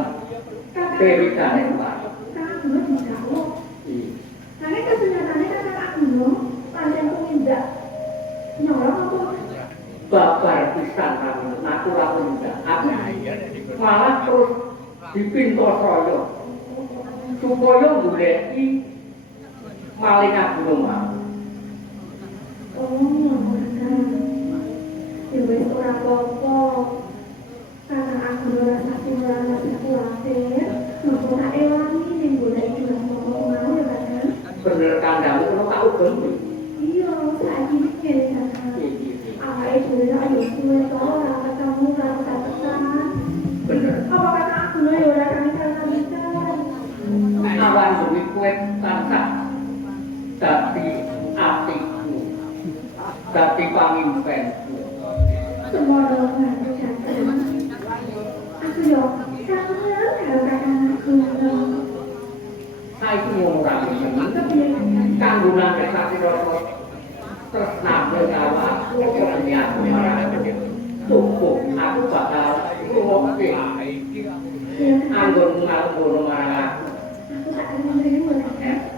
Dewi Darema. Kan belum dijawab. Karena kesempatannya kan aku no, panjang pemindah. Nyolong apa? Babar pisan kami, aku ra pemindah. Aku malah terus dipinto saya. Supaya goleki maling aku mau. Oh, benar. Ya wis ora apa-apa. Karena aku rasa kurang khawatir, nopo tak ewangi ning goleki nopo mau ya kan. Bener kandhamu kena tak ugemi. Iya, saiki iki kan. Awake dhewe ayo suwe to ora ketemu ora ketekan. Bener. Apa kata aku no ya ora kami-kami. Awan duwi kowe tansah dadi atiku. Dadi pamimpenku. Semoga aku jatuh. Aku yo kangen karo kakakku. Saiki ngono ra kanggo nang sasi rasa tresnamu karo aku kok niatku marang cukup aku bakal ngopi anggon ngalungno marang aku. Aku tak terima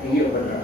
Iya bener.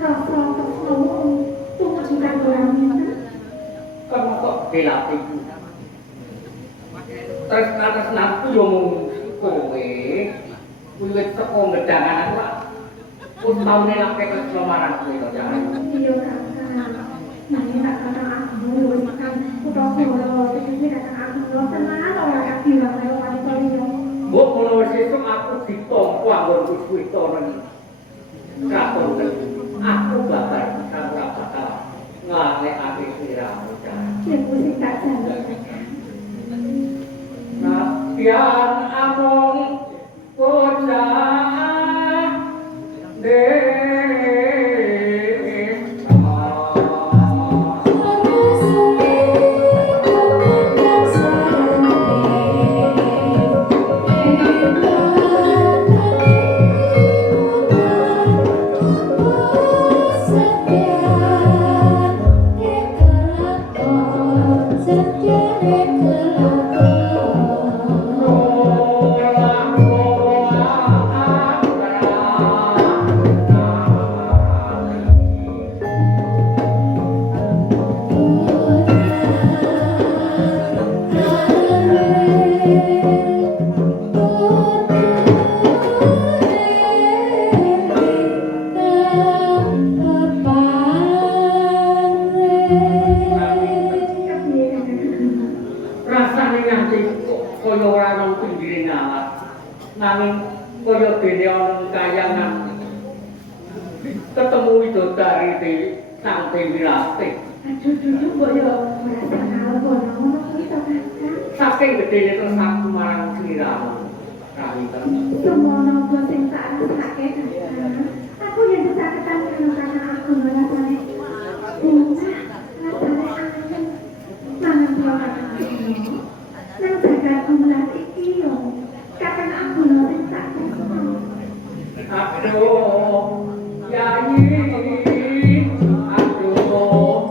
rasa kesel tunggu juga orang ini. Kan kok dilatih. Terus atas naku yo mung kowe wiwit teko ngedangan aku lah. Wis tau nelake keslamaran kowe to jangan. Iya kakak. Nanya tak kata aku wis kan kutho solo iki datang aku lo tenan ora aktif karo wanita liya. Mbok mulai wis esuk aku ditompo anggonku kuwi to nang katon. Aku bakal kamu bakal ngalekake sliramu jangan. Ya mesti tak jalan. Nabian among bocah rasane nganti kaya ora nang pinggire ngalah. Nanging kaya dene ana kayangan ketemu widodari di Sang Dewi Lastri. Aduh duduk kok yo merasa hal ngono kuwi to kakak. Saking gedene terus aku marang sliramu. Kawiten. Semono kok sing tak rasake kakak. Aku yang kesakitan karo kakak aku rasane. Rasane angin. Mangan karo kakak. Nang jagat kumlat iki yo. Kakak aku lho sing tak rasake. Aduh, yayi, aduh,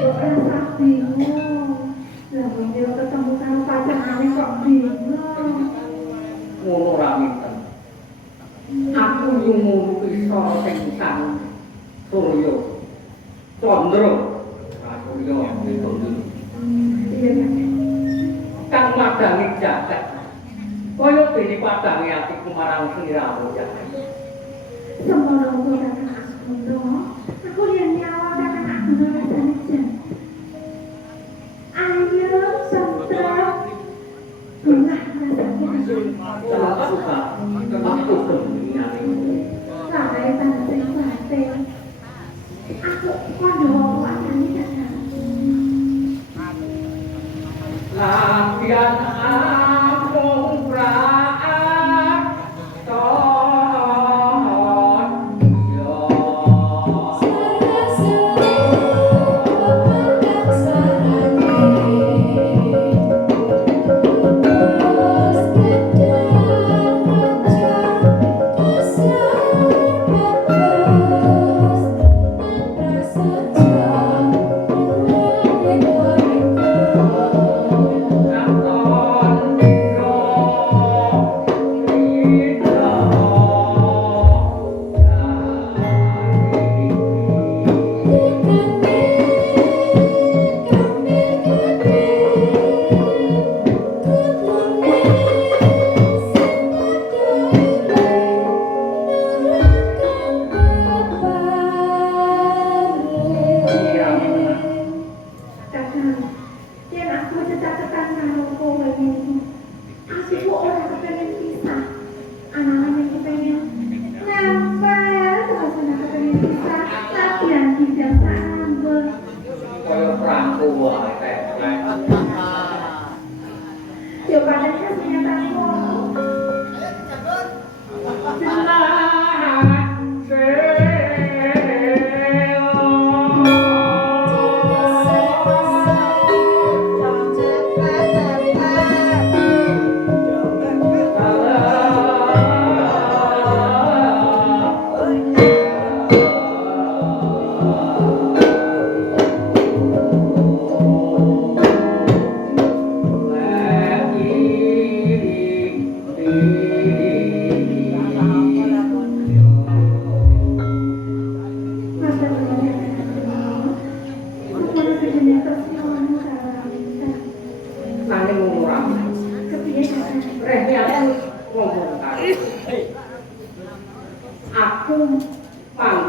Kok rasa bingung. Lah yo ketemu karo pacarane kok bingung. ngono ra minten. Aku nyumu isa sing sang Surya. Candra. Surya itu. Iya kakak. Kang madangi jagat. Kaya dene padangi atiku marang sliramu jagat. Semono kok kakak aku lho. Aku yang nyawa kakak aku rasane jan. Ayo sentra. Bunga rasane. Kenapa suka? Aku sendirian. Sampai tanda sing batin. Aku kondo watane kakak. Lapian amung praat ton yo.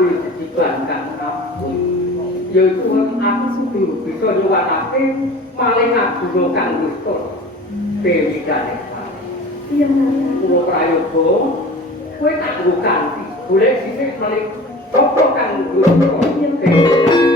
ngambil cicilan kan aku. Yaitu aku sudah bisa nyuwatake paling ngabuna kang Gusti Dewi Kaneka. Iya, Kulo prayoga kowe tak nggo kanthi. Golek sisih paling apa kang Gusti Dewi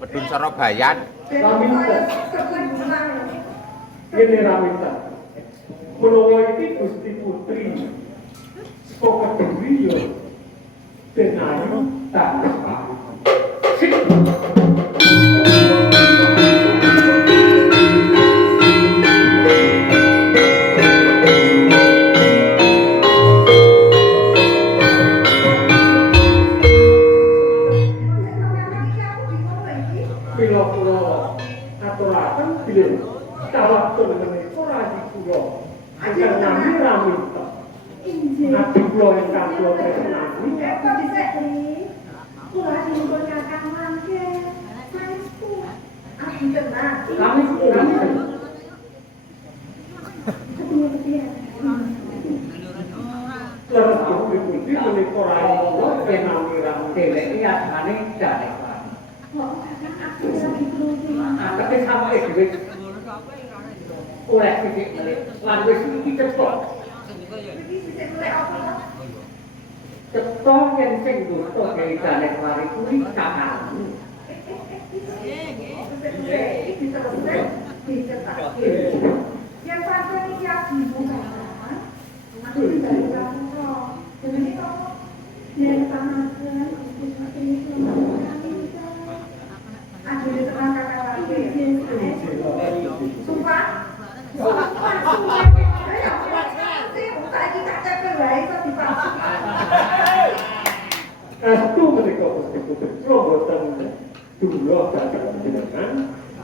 Medun Sorobayan. Ini Raminta. Menawa iki Gusti Putri saka Dewi yo tenayu tak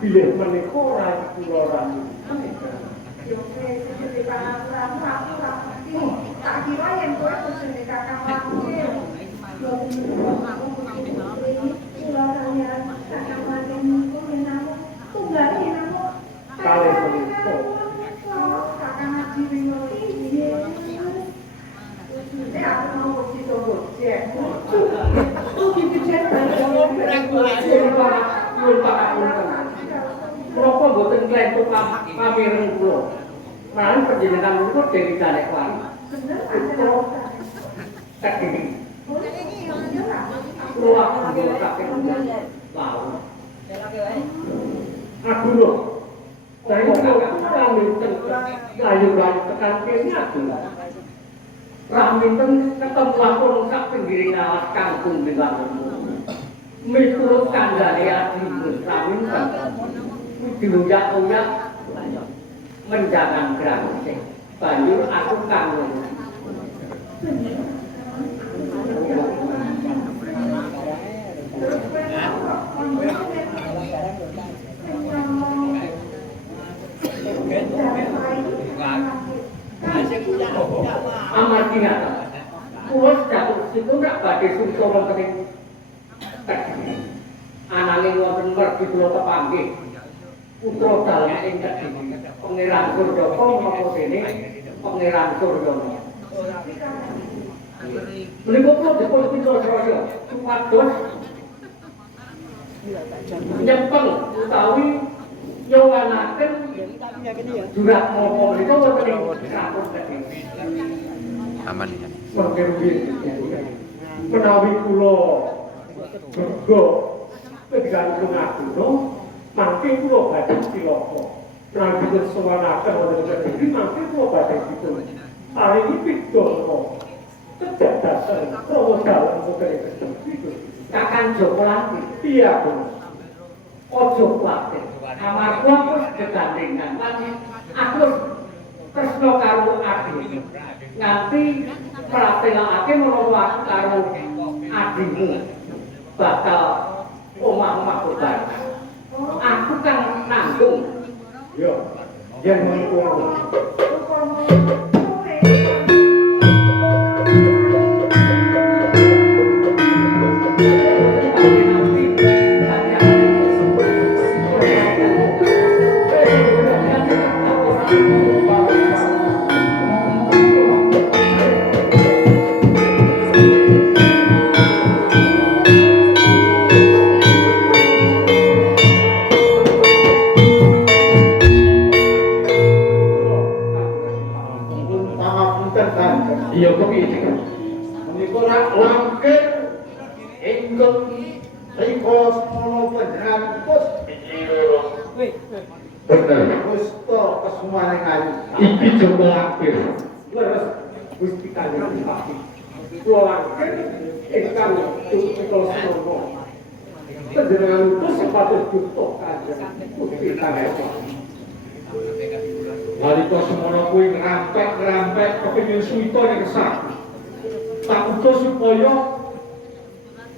bilih menika ora kula rami. Yo, wis iki panganan aku Ini aku mau uji dulu, cek. Tuh gitu cek. Kenapa mboten klentuk pamireng kula? Malah panjenengan niku dewi dalek wae. Bener ada. Tak iki. Kula nggih sakit wow. Aku lho. Saya kok minten layu-layu tekan kene aku. Raminten ketemu lapor sak pinggiring alas kangkung dibangun. Miturut kandhane ati raminten. Diunyak-unyak menjangan gratis. Banjur aku kangen. Amargi ngata. Kuwes jatuh situ ndak badhe sungsara kening ananging wonten mergi kula kepanggih. Putra dalem ing kedhi Pangeran Surdaka menapa dene Pangeran Surdana. Menika kula dipun picaya supados nyepeng utawi nyowanaken jurat napa menika wonten ing sampun kedhi. Aman ya. Mangke menawi kula mergo kegantung aku mangke kula badhe cilaka. Nanti kesewanaken wonten kedhi mangke kula badhe gitu. Hari ini pidana kecerdasan promo dalam muteri itu. Kakan Joko Lanti. Iya, Bu. Ojo kuwatir. Amarga aku gegandhengan lan aku tresna karo adhiku. Nganti pratelakake menawa aku karo adhimu bakal omah-omah beban. Aku kan nanggung. Yo, yen mengko iya kepiye iki? Menika rak langkir ingkang rika semana panjenengan pus bener Gusto kesumane kayu iki Joko langkir leres Gusti Kanjeng Pati kula langkir ingkang tutul semana panjenengan utus sepatu duto Kanjeng Gusti Kanjeng nalika semono kuwi ngrampek kepengin suwita ning kesah. Tak utus supaya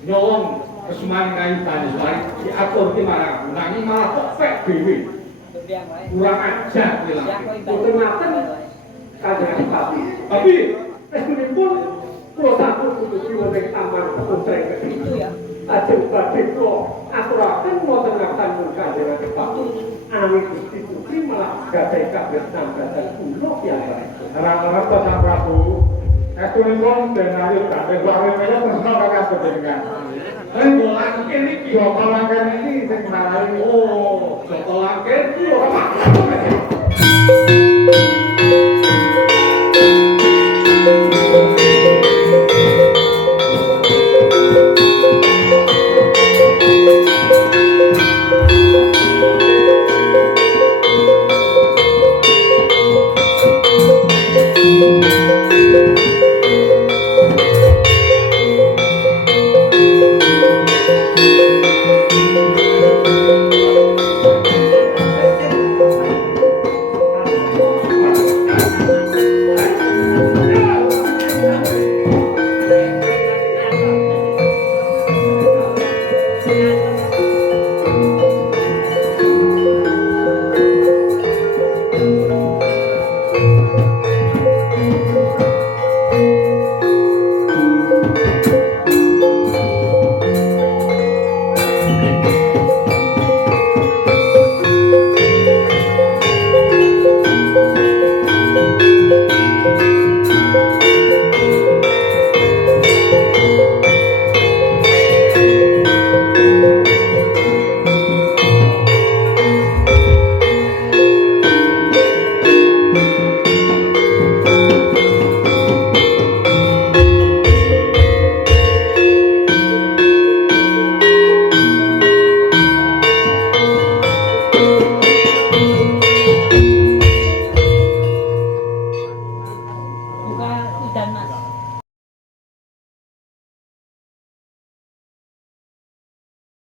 nyolong kesumane kayu tani suwari diatur ki marang nanging malah kok pek dhewe. Kurang ajar kuwi lho. Boten ngaten Kanjeng Pati. Tapi estunipun kula sampun kudu wonten taman kepuntreng itu ya. Ajeng badhe kula aturaken wonten ngaten Kanjeng Pati. Amin Gusti Putri malah gadai kabeh tambatan kula piyambak. Ora-ora Sang Prabu. Estunipun den ayu kabeh wae menawa tresna kakang panjenengan. Nek langkir iki Joko langkir iki sing marai. Oh, Joko langkir iki ora